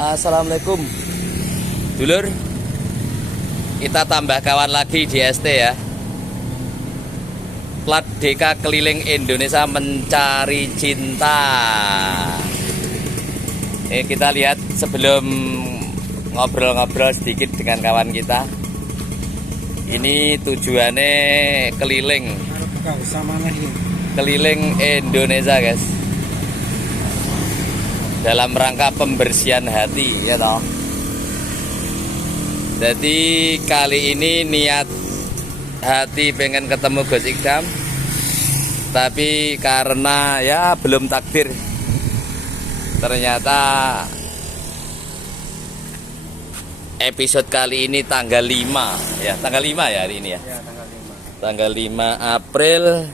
Assalamualaikum dulur, kita tambah kawan lagi di ST ya. Plat DK keliling Indonesia mencari cinta. Kita lihat sebelum ngobrol-ngobrol sedikit dengan kawan kita. Ini tujuannya keliling Indonesia guys, dalam rangka pembersihan hati ya toh. Jadi kali ini niat hati pengen ketemu Gus Ikdam, tapi karena ya belum takdir, ternyata episode kali ini tanggal 5 ya, tanggal 5 ya hari ini ya. Ya, Tanggal 5 April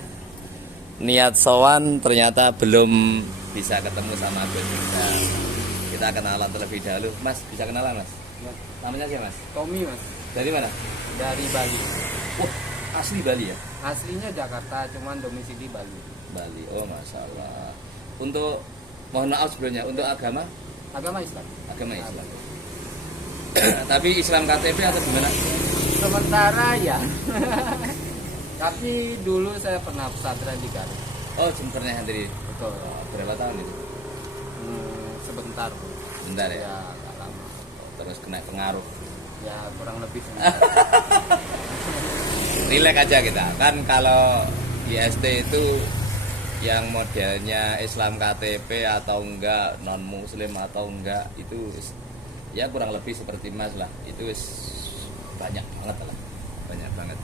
niat sowan, ternyata belum bisa ketemu sama Gus Ikdam. Kita kenalan terlebih dahulu. Mas, bisa kenalan Mas? Namanya siapa Mas? Tommy Mas. Dari mana? Dari Bali. Asli Bali ya? Aslinya Jakarta, cuman domisili Bali. Bali, oh masalah. Untuk, mohon maaf sebelumnya, untuk agama? Agama Islam. Agama Islam. Tapi Islam KTP atau gimana? Sementara ya. Tapi dulu saya pernah pesantren di Garut. Oh, pernah dari Betul. berapa tahun itu? Sebentar. Bentar ya? Ya, gak lama. Terus kena pengaruh. Ya, kurang lebih sebentar. Rileks aja kita. Kan kalau di ST itu yang modelnya Islam KTP atau enggak, non muslim atau enggak, itu ya kurang lebih seperti Mas lah. Itu banyak banget lah. Banyak banget.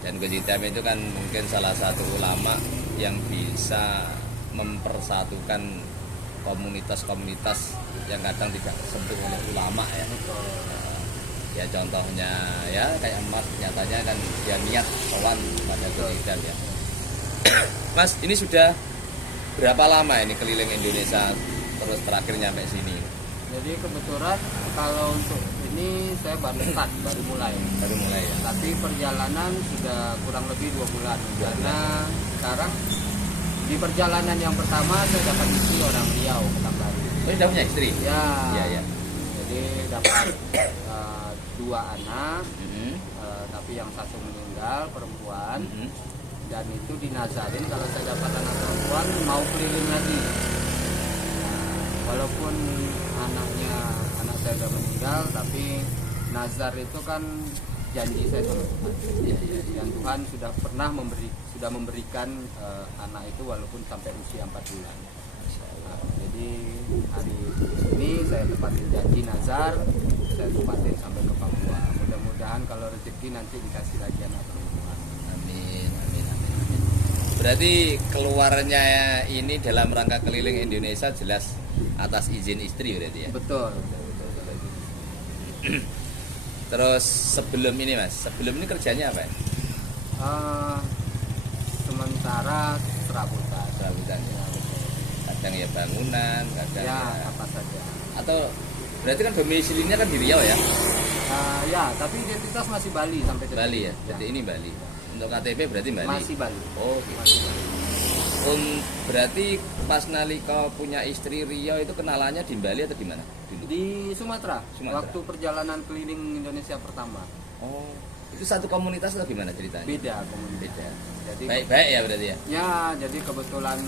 Dan Gus Ikdam itu kan mungkin salah satu ulama yang bisa mempersatukan komunitas-komunitas yang kadang tidak tersentuh oleh ulama ya. Ya contohnya ya kayak Mas, nyatanya kan dia niat sowan pada Gus Ikdam ya. Mas, ini sudah berapa lama ini keliling Indonesia terus terakhir nyampe sini? Jadi kebetulan kalau untuk ini saya baru start, baru mulai ya. Tapi perjalanan sudah kurang lebih 2 bulan. Karena sekarang di perjalanan yang pertama saya dapat istri orang Riau, Pekanbaru. Oh, sudah punya istri? Ya. Ya. Jadi dapat 2 anak, tapi yang satu meninggal, perempuan. Dan itu dinazarin kalau saya dapat anak perempuan mau keliling lagi. Walaupun anak saya sudah meninggal, tapi nazar itu kan janji saya sama Tuhan. Dan Tuhan sudah pernah memberikan anak itu walaupun sampai usia 4 bulan. Jadi hari ini saya tepatin janji nazar, saya tepatin sampai ke Papua. Mudah-mudahan kalau rezeki nanti dikasih lagi anak perempuan. Amin. Berarti keluarnya ini dalam rangka keliling Indonesia jelas atas izin istri berarti ya? Betul. Terus sebelum ini Mas, sebelum ini kerjanya apa ya? Sementara serabutan ya. Kadang ya bangunan, kadang ya apa saja. Atau berarti kan domisilinya kan di Riau ya? Ya, tapi identitas masih Bali sampai detik. Bali ya? Jadi ini Bali. Untuk KTP berarti Bali? Masih Bali. Oh gitu. Masih Bali. Berarti pas nalika punya istri Riau itu kenalannya di Bali atau di mana? Di Sumatera. Waktu perjalanan keliling Indonesia pertama. Oh, itu satu komunitas atau gimana ceritanya? Beda komunitas. Beda. Jadi baik ya berarti ya? Ya, jadi kebetulan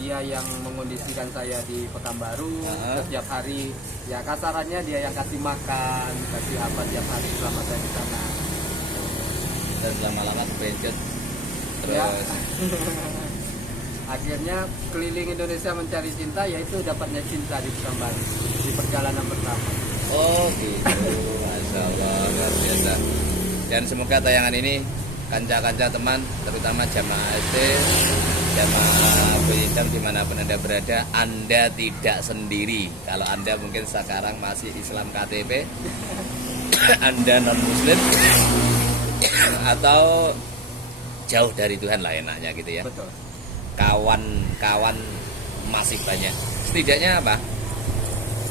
dia yang mengondisikan saya di Pekanbaru. Setiap hari, ya kasarannya dia yang kasih makan, kasih apa tiap hari selama saya di sana. Dan lama-lama kepencet terus ya. Akhirnya keliling Indonesia mencari cinta, yaitu dapatnya cinta di Pekanbaru di perjalanan pertama. Oh gitu. Masya Allah, luar biasa. Dan semoga tayangan ini kanca-kanca teman, terutama jamaah SD, jamaah Gus Ikdam dimanapun Anda berada, Anda tidak sendiri. Kalau Anda mungkin sekarang masih Islam KTP, Anda non muslim, atau jauh dari Tuhan lah enaknya gitu ya. Betul. Kawan-kawan masih banyak. Setidaknya apa?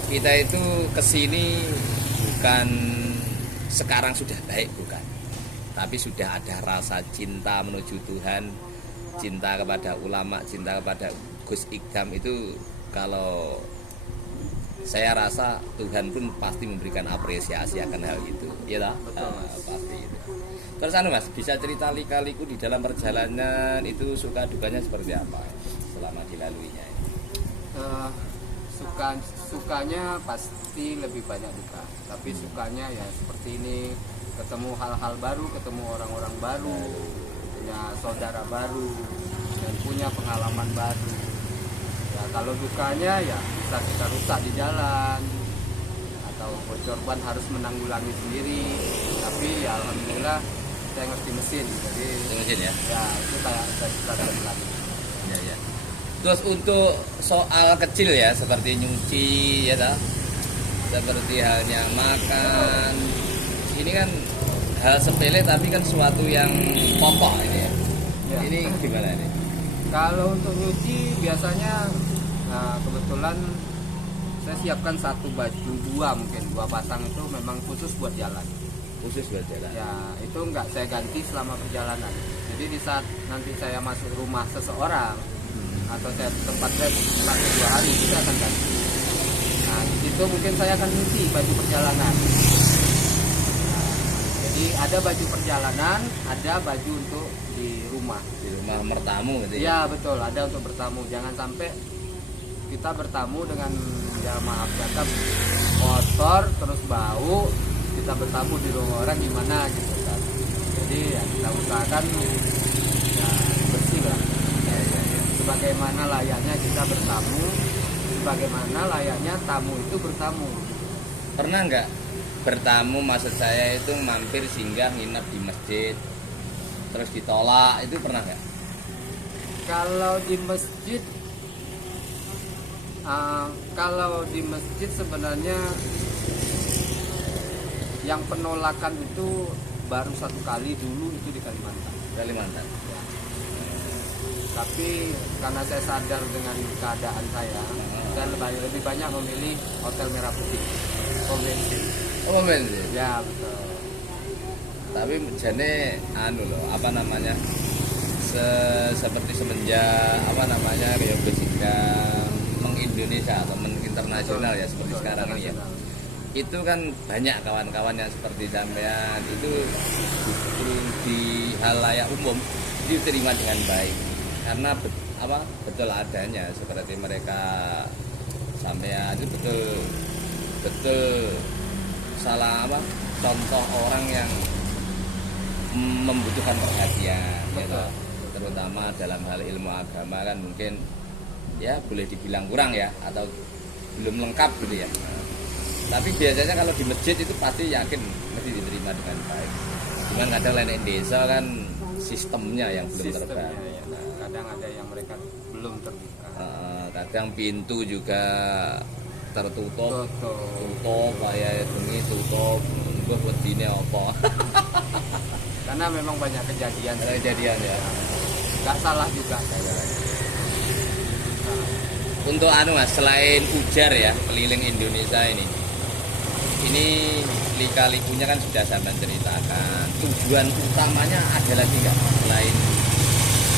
Kita itu kesini bukan sekarang sudah baik, bukan. Tapi sudah ada rasa cinta menuju Tuhan, cinta kepada ulama, cinta kepada Gus Ikdam itu kalau saya rasa Tuhan pun pasti memberikan apresiasi akan hal itu, ya tak? Betul. Pasti itu. Terus Mas, bisa cerita lika-liku di dalam perjalanan itu suka dukanya seperti apa selama dilaluinya? Eh, sukanya pasti lebih banyak duka, tapi sukanya ya seperti ini, ketemu hal-hal baru, ketemu orang-orang baru, punya saudara baru, dan punya pengalaman baru. Ya kalau dukanya ya bisa kita rusak di jalan, atau bocor ban harus menanggulangi sendiri, tapi ya alhamdulillah saya ngerti mesin, jadi Mungkin ya. ya itu kayak saya bisa lagi. Ya, ya. Terus untuk soal kecil ya seperti nyuci ya tak? Seperti halnya makan. Ini kan hal sepele tapi kan suatu yang pokok ini ya. Ya. Ini gimana ini? Kalau untuk nyuci biasanya kebetulan saya siapkan satu baju, dua pasang itu memang khusus buat jalan. Khusus buat jalan. Ya itu nggak saya ganti selama perjalanan. Jadi di saat nanti saya masuk rumah seseorang atau saya tempat saya 1-2 hari itu saya akan ganti. Nah itu mungkin saya akan nyuci baju perjalanan. Nah, jadi ada baju perjalanan, ada baju untuk di rumah. Di rumah mertamu gitu ya. Ya betul, ada untuk bertamu. Jangan sampai kita bertamu dengan ya maaf kata kotor terus bau, kita bertamu di rumah orang gimana gitu kan. Jadi ya kita usahakan ya bersih lah. Sebagaimana layaknya kita bertamu, sebagaimana layaknya tamu itu bertamu. Pernah nggak bertamu, maksud saya itu mampir singgah nginep di masjid terus ditolak, itu pernah nggak? Kalau di masjid sebenarnya yang penolakan itu baru 1 kali dulu, itu di Kalimantan. Kalimantan. Ya. Tapi karena saya sadar dengan keadaan saya lebih banyak memilih Hotel Merah Putih, Konvensi. Oh, bensin. Ya betul. Tapi jane anu loh, apa namanya? Seperti semenjak apa namanya kayak Jessica meng-Indonesia atau meng-internasional ya seperti Betul, sekarang ini ya. Itu kan banyak kawan-kawan yang seperti sampean itu justru di halayak umum diterima dengan baik karena betul adanya seperti mereka sampean itu betul salah contoh orang yang membutuhkan perhatian gitu. Terutama dalam hal ilmu agama kan mungkin ya boleh dibilang kurang ya atau belum lengkap gitu ya. Tapi biasanya kalau di masjid itu pasti yakin mesti diterima dengan baik. Cuman kadang lain desa kan sistemnya yang belum terbangun. Ya. Kadang ada yang mereka belum terbuka. Kadang pintu juga tertutup, Betul. tutup kayak bengi tutup, gue wedine apa? Karena memang banyak kejadian. Kejadian ya. Gak salah juga saya. Untuk Mas, selain ujar ya keliling Indonesia ini lika-likunya kan sudah saya ceritakan. Tujuan utamanya ada lagi nggak selain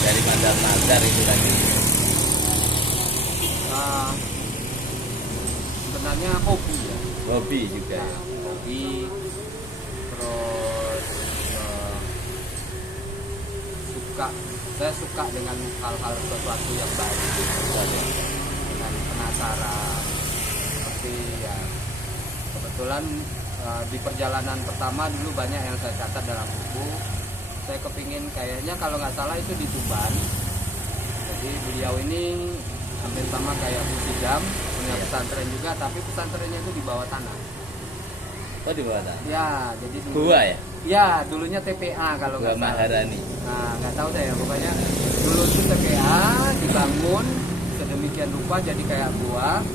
dari Mandar itu tadi? Sebenarnya hobi ya. Hobi juga ya. Hobi, terus saya suka dengan hal-hal sesuatu yang baru, dengan penasaran. Seperti ya kebetulan di perjalanan pertama dulu banyak yang saya catat dalam buku. Saya kepingin kayaknya kalau nggak salah itu di Tuban. Jadi beliau ini hampir sama kayak Musidam, punya pesantren juga, tapi pesantrennya itu di bawah tanah. Oh di bawah tanah? Ya, jadi dulu, Gua ya? Ya, dulunya TPA kalau Gua nggak salah. Maharani. Nah, nggak tahu deh ya, pokoknya dulu itu TPA dibangun sedemikian rupa jadi kayak gua,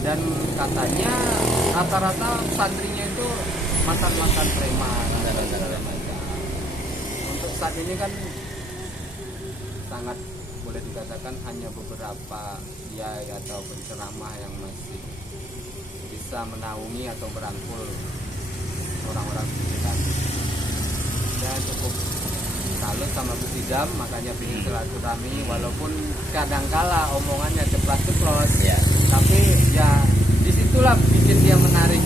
dan katanya rata-rata santrinya itu mantan-mantan preman. Untuk saat ini kan sangat boleh dikatakan hanya beberapa kiai atau penceramah yang masih bisa menaungi atau merangkul orang-orang sekitar. Saya cukup salut sama Bu Sidam, makanya ingin silaturahmi walaupun kadangkala omongannya ceplas-ceplos, Ya. tapi ya di situ itulah bikin dia menarik,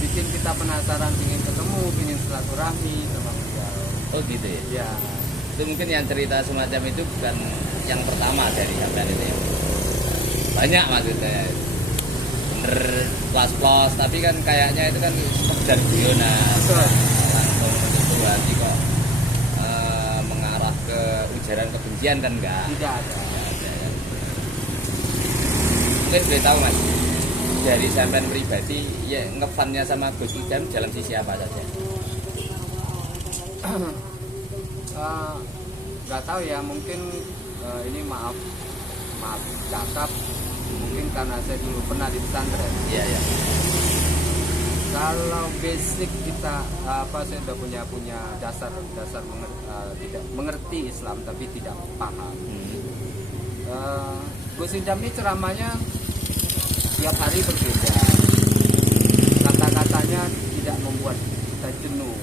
bikin kita penasaran, ingin ketemu, ingin silaturahmi sama beliau. Oh gitu ya. Ya, Itu mungkin yang cerita semacam itu bukan yang pertama dari sampean itu ya. Banyak maksudnya. Bener plus tapi kan kayaknya itu kan sekedar guyonan. Betul. Langsung itu hati kok mengarah ke ujaran kebencian kan enggak. tidak ada. Ya. Mungkin boleh tahu Mas, dari sampean pribadi ya ngefannya sama Gus Idam dalam sisi apa saja? Nggak tahu ya, mungkin ini maaf cakap, mungkin karena saya dulu pernah di pesantren. Iya ya. Kalau basic kita saya udah punya dasar tidak mengerti Islam tapi tidak paham. Gus Idam ini ceramahnya tiap hari berbeda, kata-katanya tidak membuat kita jenuh.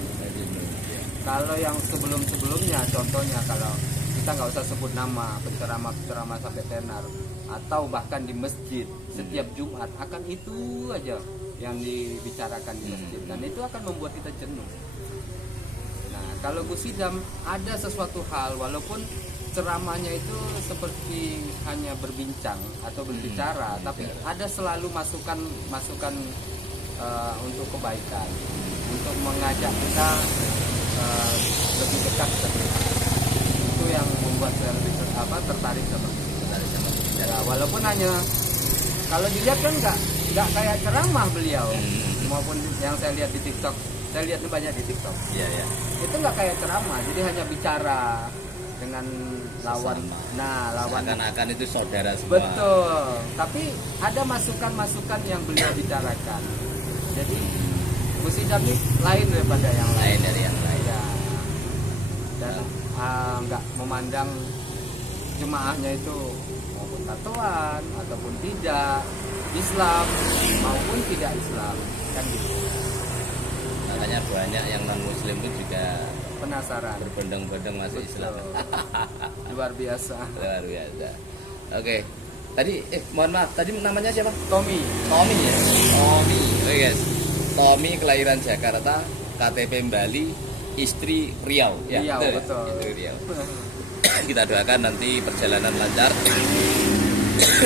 Kalau yang sebelumnya, contohnya kalau kita nggak usah sebut nama penceramah sampai tenar, atau bahkan di masjid setiap Jumat akan itu aja yang dibicarakan di masjid, dan itu akan membuat kita jenuh. Nah, kalau Gus Idam ada sesuatu hal, walaupun ceramahnya itu seperti hanya berbincang atau berbicara, tapi ada selalu masukan untuk kebaikan, untuk mengajak kita lebih dekat ke Tuhan. Itu yang membuat saya lebih tertarik sama ya, walaupun hanya kalau dilihat kan nggak kayak ceramah beliau, maupun yang saya lihat di TikTok, saya lihat banyak di TikTok. Iya ya. Itu nggak kayak ceramah, jadi hanya bicara dengan lawan. Nah, lawan Seakan-akan itu saudara semua. betul. Tapi ada masukan-masukan yang beliau bicarakan. Jadi Gus Idam ini lain daripada yang lain. Lain dari yang lain. Ya. Dan nggak memandang jemaahnya itu maupun tatoan ataupun tidak, Islam maupun tidak Islam, kan gitu. Makanya banyak yang non Muslim pun juga Penasaran. berbondong-bondong masuk Islam. Luar biasa. Luar biasa. Oke. Tadi mohon maaf, tadi namanya siapa? Tommy. Tommy ya. Tommy. Oke guys. Tommy kelahiran Jakarta, KTP Bali, istri Riau. Ya, Riau, betul. Istri Riau. Kita doakan nanti perjalanan lancar.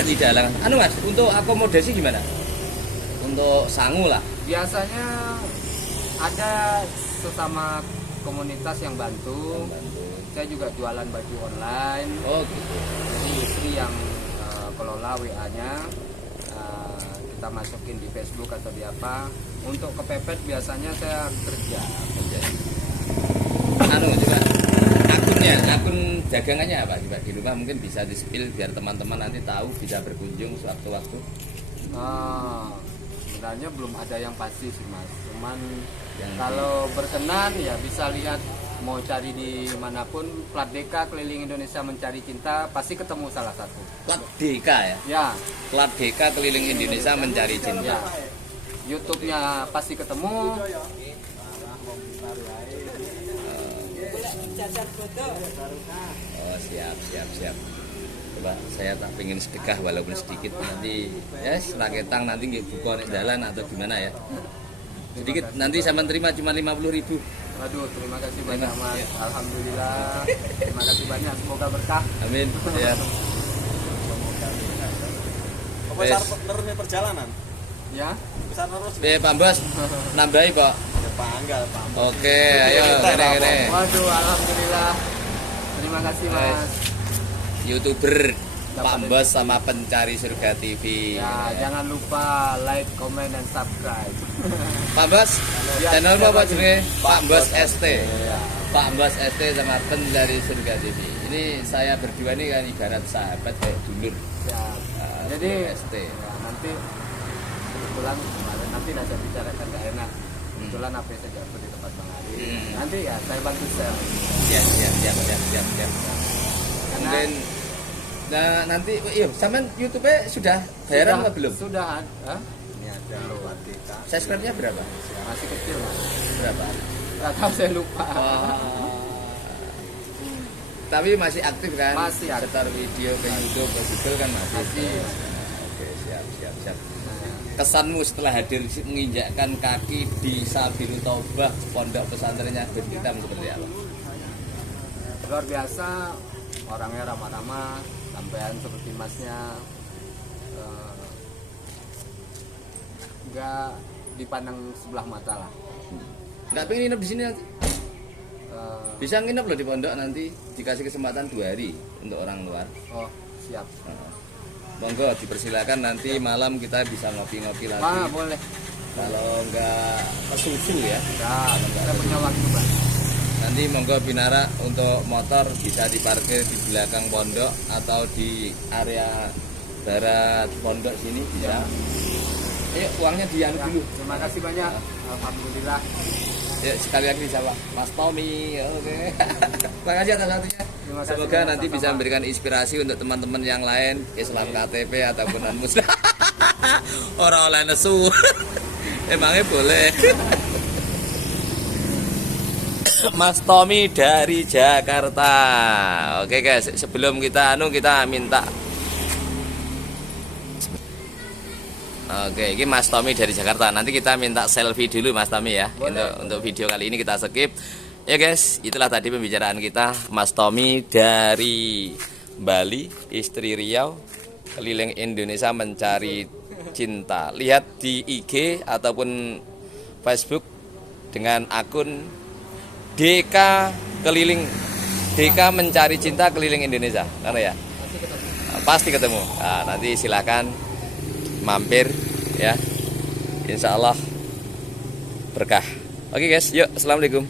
Tidak halangan. Anu Mas, untuk akomodasi gimana? Untuk sangu lah. Biasanya ada sesama komunitas yang bantu. Saya juga jualan baju online. Oh gitu. Jadi istri yang kelola WA-nya, kita masukin di Facebook atau di apa. Untuk kepepet biasanya saya kerja. Anu juga akun dagangannya apa coba di rumah, mungkin bisa di spill biar teman-teman nanti tahu, bisa berkunjung sewaktu-waktu. Sebenarnya belum ada yang pasti sih Mas, cuman Yang kalau berkenan ya bisa lihat, mau cari di manapun, plat DK keliling Indonesia mencari cinta pasti ketemu salah satu. Plat DK ya. Ya, Plat DK keliling Indonesia mencari cinta. ya. YouTube-nya pasti ketemu. Oh siap. Coba saya tak pengen sedekah walaupun sedikit, nanti ya raketang nanti nggak buka nek dalan atau gimana ya. Sedikit nanti sama terima cuma 50.000. Aduh, terima kasih banyak Mas. Alhamdulillah. Terima kasih banyak, semoga berkah. Amin. Ya. Apa Yes. terusnya perjalanan? Ya. Besar terus. Pak Bos, nambahi Pak. Ya panggal, Pak. Oke, ayo kene. Waduh, alhamdulillah. Terima kasih Mas. YouTuber Pak Bos sama Pencari Surga TV. Ya, jangan lupa like, comment, dan subscribe. Pak Bos, Ya, channel apa jenenge? Pak Bos ST. Ya. Pak Bos ST sama Pencari Surga TV. Ini saya berdua ini kan ibarat sahabat kayak dulur. Ya. Jadi ST. ya, nanti kebetulan kemarin nanti saya bicarakan gak enak. Kebetulan apa yang saya jatuh di tempat Bang Ari. Nanti ya saya bantu share. Ya, siap. Karena Mungkin nanti iya, sampean YouTube-nya sudah bayaran apa belum? Sudah. Ini ada Pak Deka. Subscribe-nya berapa? Masih kecil Mas. Berapa? Gak tahu, saya lupa. Tapi masih aktif kan? Masih aktif. Setar video ke YouTube, ke Google kan masih. Masih. Oke, siap. Nah, kesanmu setelah hadir menginjakkan kaki di Sabilul Taubah pondok pesantrennya Habib Hitam seperti apa? Luar biasa, orangnya ramah-ramah, sampean seperti masnya nggak dipandang sebelah mata lah. Nggak pengen nginep di sini nanti? Eh, Bisa nginep loh di pondok nanti, dikasih kesempatan 2 hari untuk orang luar. oh siap. Nah, monggo dipersilakan nanti malam kita bisa ngopi-ngopi lagi. Boleh. Kalau nggak kesusu ya. Ya, kita punya waktu Pak. Nanti monggo Binara untuk motor bisa diparkir di belakang pondok atau di area barat pondok sini bisa. Ayo uangnya dianu Ya, dulu. terima kasih banyak. Alhamdulillah. Ya sekali lagi sama Mas Tommy. Oke. Terima kasih atas waktunya. Terima kasih Semoga banyak, nanti bisa sama-sama. memberikan inspirasi untuk teman-teman yang lain Islam KTP ataupun non muslim. Orang oleh nesu. Emangnya boleh. Mas Tommy dari Jakarta. Oke guys, sebelum kita minta. Oke, ini Mas Tommy dari Jakarta. Nanti kita minta selfie dulu Mas Tommy ya. Boleh. Untuk video kali ini kita skip. Ya guys, itulah tadi pembicaraan kita Mas Tommy dari Bali, istri Riau, keliling Indonesia mencari cinta. Lihat di IG ataupun Facebook dengan akun DK keliling DK mencari cinta keliling Indonesia. Karena ya pasti ketemu. Nah, nanti silakan mampir ya. Insya Allah berkah. Oke guys, yuk assalamualaikum.